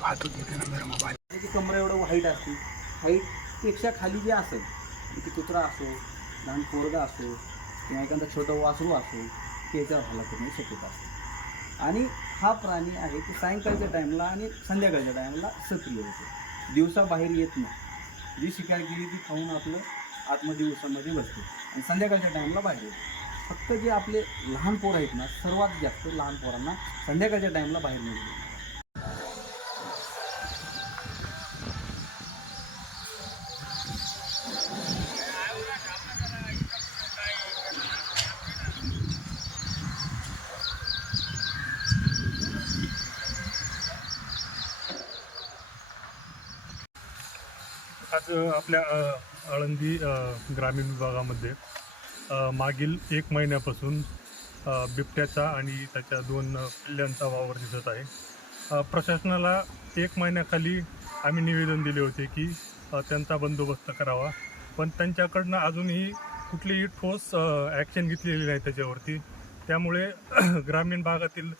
वाहतूक घेते ना मेरा मोबाईल. त्याची कमर एवढं हाईट असते, हाईटपेक्षा खाली जे असेल की कुत्रा असो, लहान पोरगा असो किंवा एखादा छोटं वासरू असो, त्याच्यावर हल्ला करण्याची शक्यता असते. आणि हा प्राणी आहे की सायंकाळच्या टाईमला आणि संध्याकाळच्या टाईमला सक्रिय होतो, दिवसा बाहेर येत नाही. जी शिकार केली ती खाऊन आपलं आतमध्ये दिवसामध्ये बसते आणि संध्याकाळच्या टाईमला बाहेर येतो. फक्त जे आपले लहान पोरं आहेत ना, सर्वात जास्त लहान पोरांना संध्याकाळच्या टाईमला बाहेर निघतो. आज आपल्या आळंदी ग्रामीण विभागामध्ये मागील 1 महिन्यापासून बिबट्याचा आणि त्याच्या 2 पिल्ल्यांचा वावर दिसत आहे. प्रशासनाला 1 महिन्याखाली आम्ही निवेदन दिले होते की त्यांचा बंदोबस्त करावा, पण त्यांच्याकडनं अजूनही कुठलीही ठोस ॲक्शन घेतलेली नाही त्याच्यावरती. त्यामुळे ग्रामीण भागातील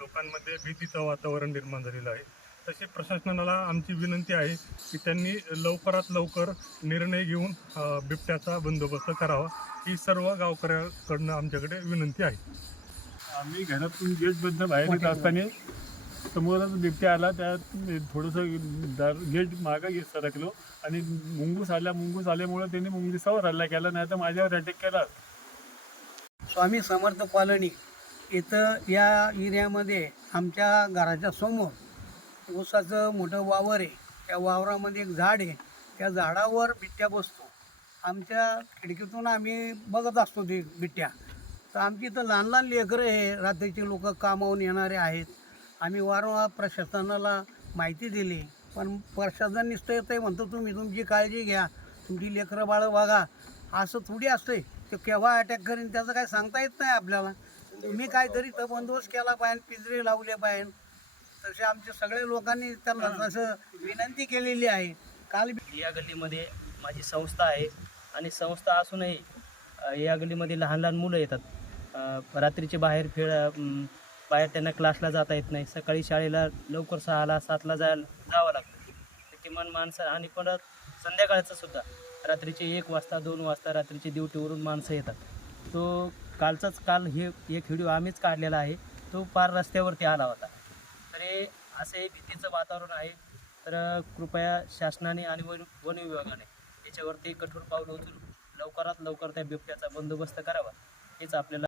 लोकांमध्ये भीतीचं वातावरण निर्माण झालेलं आहे. तशी प्रशासनाला आमची विनंती आहे की त्यांनी लवकरात लवकर निर्णय घेऊन बिबट्याचा बंदोबस्त करावा, ही सर्व गावकऱ्याकडनं आमच्याकडे विनंती आहे. आम्ही घरातून गेटबद्दल बाहेर येत असताना समोरच बिबट्या आला. त्यात थोडंसं गेट मागं घेत सरकलो आणि मुंगूस आल्यामुळे त्यांनी मुंगीसावर हल्ला केला, नाही तर माझ्यावर अटॅक केला. स्वामी समर्थ कॉलनी इथं या एरियामध्ये आमच्या घराच्या समोर ऊसाचं मोठं वावर आहे. त्या वावरामध्ये एक झाड आहे, त्या झाडावर बिबट्या बसतो. आमच्या खिडकीतून आम्ही बघत असतो ते बिबट्या. तर आमची इथं लहान लहान लेकरं आहे, रात्रीचे लोक कामावून येणारे आहेत. आम्ही वारंवार प्रशासनाला माहिती दिली, पण प्रशासन नुसतं येतं आहे, म्हणतो तुम्ही तुमची काळजी घ्या, तुमची लेकरं बाळं बघा. असं थोडी असतंय, ते केव्हा अटॅक करीन त्याचं काय सांगता येत नाही आपल्याला. तुम्ही काहीतरी तर बंदोबस्त केला पाहिजे, पिंजरे लावले पाहिजे. तसे आमच्या सगळ्या लोकांनी त्यांना असं विनंती केलेली आहे. काल या गल्लीमध्ये माझी संस्था आहे आणि संस्था असूनही या गल्लीमध्ये लहान लहान मुलं येतात. रात्रीचे बाहेर त्यांना क्लासला जाता येत नाही. सकाळी शाळेला लवकर 6ला 7ला जावं लागतं. ते किमान माणसं आणि परत संध्याकाळचं सुद्धा रात्रीचे 1 वाजता 2 वाजता रात्रीची ड्युटीवरून माणसं येतात. तो काल हे एक व्हिडिओ आम्हीच काढलेला आहे. तो पार रस्त्यावरती आला होता. तरी असे भीतीचं वातावरण आहे. तर कृपया शासनाने आणि वन विभागाने याच्यावरती कठोर पावलं उचलून लवकरात लवकर त्या बिबट्याचा बंदोबस्त करावा, हेच आपल्याला